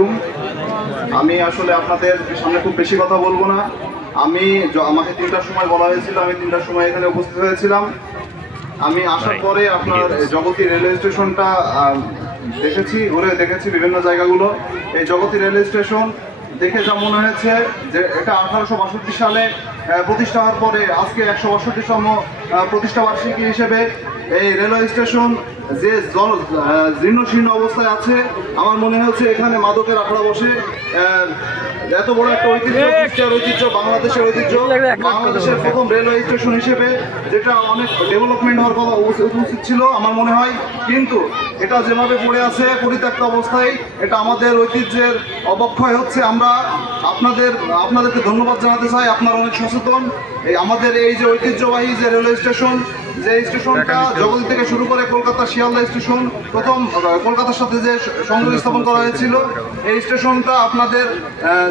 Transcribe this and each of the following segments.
আলাইকুম। আমি আসলে আপনাদের সামনে খুব বেশি কথা বলব না। আমি আমাকে তিনটার সময় বলা হয়েছিল আমি তিনটার সময় এখানে উপস্থিত হয়েছিলাম। আমি আসার পরে আপনার জগতী রেলওয়ে স্টেশনটা দেখেছি ঘুরে দেখেছি বিভিন্ন জায়গাগুলো। এই জগতী রেলওয়ে স্টেশন দেখে যা মনে হয়েছে যে এটা আঠারোশো বাষট্টি সালে প্রতিষ্ঠা হওয়ার পরে আজকে একশো বাষট্টিতম প্রতিষ্ঠা বার্ষিকী হিসেবে এই রেলওয়ে স্টেশন যে জল জীর্ণ শীর্ণ অবস্থায় আছে আমার মনে হচ্ছে এখানে মাদকের আখড়া বসে এত বড় একটা ঐতিহ্য কুষ্টিয়ার ঐতিহ্য বাংলাদেশের ঐতিহ্য বাংলাদেশের প্রথম রেলওয়ে স্টেশন হিসেবে যেটা অনেক ডেভেলপমেন্ট হওয়ার কথা উচিত ছিল আমার মনে হয়। কিন্তু এটা যেভাবে পড়ে আছে পরিত্যক্ত অবস্থায় এটা আমাদের ঐতিহ্যের অবক্ষয় হচ্ছে। আমরা আপনাদের আপনাদেরকে ধন্যবাদ জানাতে চাই। আপনারা অনেক সচেতন এই আমাদের এই যে ঐতিহ্যবাহী যে রেলওয়ে স্টেশন যে স্টেশনটা জগৎ থেকে শুরু করে কলকাতা শিয়ালদা স্টেশন প্রথম কলকাতার সাথে যে সংযোগ স্থাপন করা হয়েছিল এই স্টেশনটা আপনাদের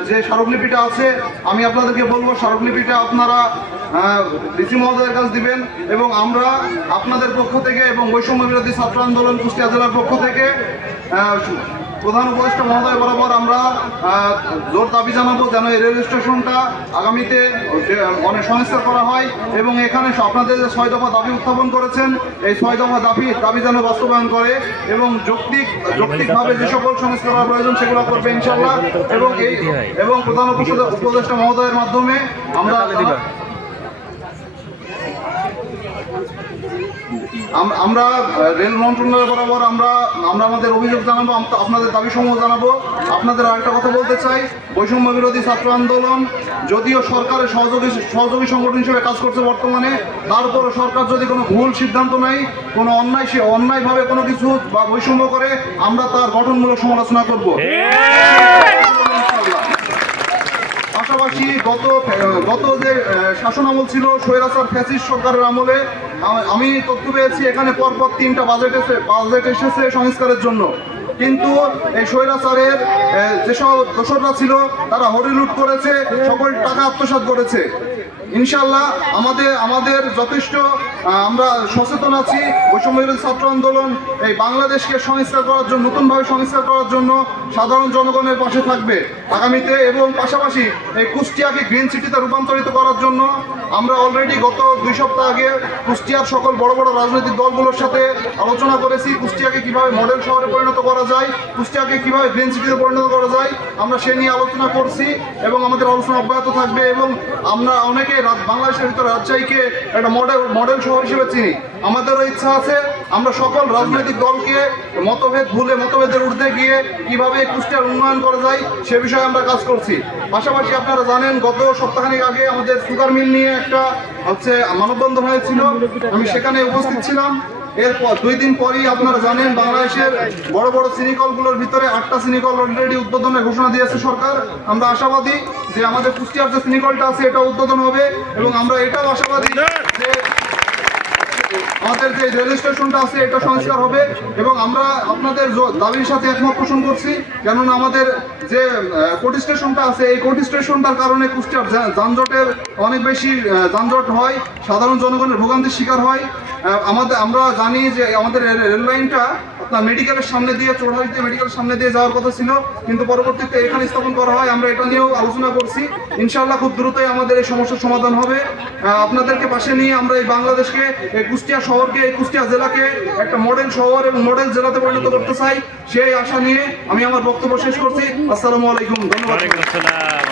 যে স্মারকলিপিটা আছে আমি আপনাদেরকে বলব স্মারকলিপিটা আপনারা ডিসি মহোদয়ের কাছে দিবেন এবং আমরা আপনাদের পক্ষ থেকে এবং বৈষম্য বিরোধী ছাত্র আন্দোলন কুষ্টিয়া জেলার পক্ষ থেকে প্রধান উপদেষ্টা মহোদয়, বরাবর আমরা জোর দাবি জানাব যেন এই রেল স্টেশনটা আগামীতে অনেক সংস্কার করা হয় এবং এখানে আপনাদের যে ছয় দফা দাবি উত্থাপন করেছেন, এই ছয় দফা দাবি দাবি যেন বাস্তবায়ন করে এবং যৌক্তিক, যৌক্তিকভাবে যে সকল সংস্কার করা প্রয়োজন সেগুলো করবে ইনশাল্লাহ এবং এই, এবং প্রধান উপদেষ্টা- মহোদয়ের মাধ্যমে আমরা আমরা রেল মন্ত্রণালয় বরাবর আমরা আমরা আমাদের অভিযোগ জানাব আপনাদের দাবি সমূহ জানাব। আপনাদের আরেকটা কথা বলতে চাই, বৈষম্য বিরোধী ছাত্র আন্দোলন, যদিও সরকারের সহযোগী সহযোগী সংগঠন হিসেবে কাজ করছে বর্তমানে তারপরও সরকার যদি কোনো ভুল সিদ্ধান্ত নেয়, কোনো অন্যায় সে অন্যায়ভাবে কোনো কিছু বা বৈষম্য করে, আমরা তার গঠনমূলক সমালোচনা করব। পাশাপাশি গত গত যে শাসন আমল ছিল, স্বৈরাচার ফ্যাসিস্ট সরকারের আমলে আমি তথ্য পেয়েছি এখানে পরপর তিনটা বাজেট এসে বাজেট এসেছে সংস্কারের জন্য। কিন্তু এই স্বৈরাচারের যেসব দোসররা ছিল, তারা হরিলুট করেছে, সকল টাকা আত্মসাৎ করেছে। ইনশাল্লাহ আমাদের আমাদের যথেষ্ট আমরা সচেতন আছি। বৈষম্য বিরোধী ছাত্র আন্দোলন এই বাংলাদেশকে সংস্কার করার জন্য, নতুনভাবে সংস্কার করার জন্য সাধারণ জনগণের পাশে থাকবে। আগামীতে এবং পাশাপাশি এই কুষ্টিয়াকে গ্রিন সিটিতে রূপান্তরিত করার জন্য আমরা অলরেডি গত দুই সপ্তাহ আগে কুষ্টিয়ার সকল বড় বড় রাজনৈতিক দলগুলোর সাথে আলোচনা করেছি, কুষ্টিয়াকে কীভাবে মডেল শহরে পরিণত করা যায়, কুষ্টিয়াকে কীভাবে গ্রিন সিটিতে পরিণত করা যায়, আমরা সে নিয়ে আলোচনা করছি এবং আমাদের আলোচনা অব্যাহত থাকবে এবং আমরা অনেকে বাংলাদেশের ভিতরে রাজশাহীকে একটা মডেল মডেল শহর হিসেবে চিনি। আমাদেরও ইচ্ছা আছে, আমরা সকল রাজনৈতিক দলকে মতভেদ ভুলে মতভেদের ঊর্ধ্বে গিয়ে কীভাবে কুষ্টিয়ার উন্নয়ন করা যায়, সে বিষয়ে আমরা কাজ করছি। পাশাপাশি আপনারা জানেন, গত সপ্তাহখানেক আগে আমাদের সুগার মিল নিয়ে একটা হচ্ছে মানববন্ধন হয়েছিল। আমি সেখানে উপস্থিত ছিলাম। এরপর দুই দিন পরই আপনারা জানেন বাংলাদেশের বড় বড় সিনিকলগুলোর ভিতরে আটটা সিনিকল অলরেডি উদ্বোধনের ঘোষণা দিয়েছে সরকার। আমরা আশাবাদী যে আমাদের কুষ্টিয়ার যে সিনিকলটা আছে এটা উদ্বোধন হবে এবং আমরা এটাও আশাবাদী যে আমাদের যে রেল স্টেশনটা আছে, এটা সংস্কার হবে এবং আমরা আপনাদের দাবির সাথে একমত পোষণ করছি। কেননা আমাদের যে কোর্ট স্টেশনটা আছে, এই কোটি স্টেশনটার কারণে কুষ্টিয়ার যানজটের অনেক বেশি যানজট হয়, সাধারণ জনগণের ভোগান্তির শিকার হয়। আমাদের, আমরা জানি যে আমাদের রেল লাইনটা আপনার মেডিকেলের সামনে দিয়ে চোরহাটিতে মেডিকেলের সামনে দিয়ে যাওয়ার কথা ছিল, কিন্তু পরবর্তীতে এখানে স্থাপন করা হয়, আমরা এটা নিয়েও আলোচনা করছি। ইনশাআল্লাহ খুব দ্রুতই আমাদের এই সমস্যার সমাধান হবে। আপনাদেরকে পাশে নিয়ে আমরা এই বাংলাদেশকে, এই কুষ্টিয়া শহরকে, এই কুষ্টিয়া জেলাকে একটা মডেল শহর এবং মডেল জেলাতে পরিণত করতে চাই, সেই আশা নিয়ে আমি আমার বক্তব্য শেষ করছি। আসসালামু আলাইকুম, ধন্যবাদ।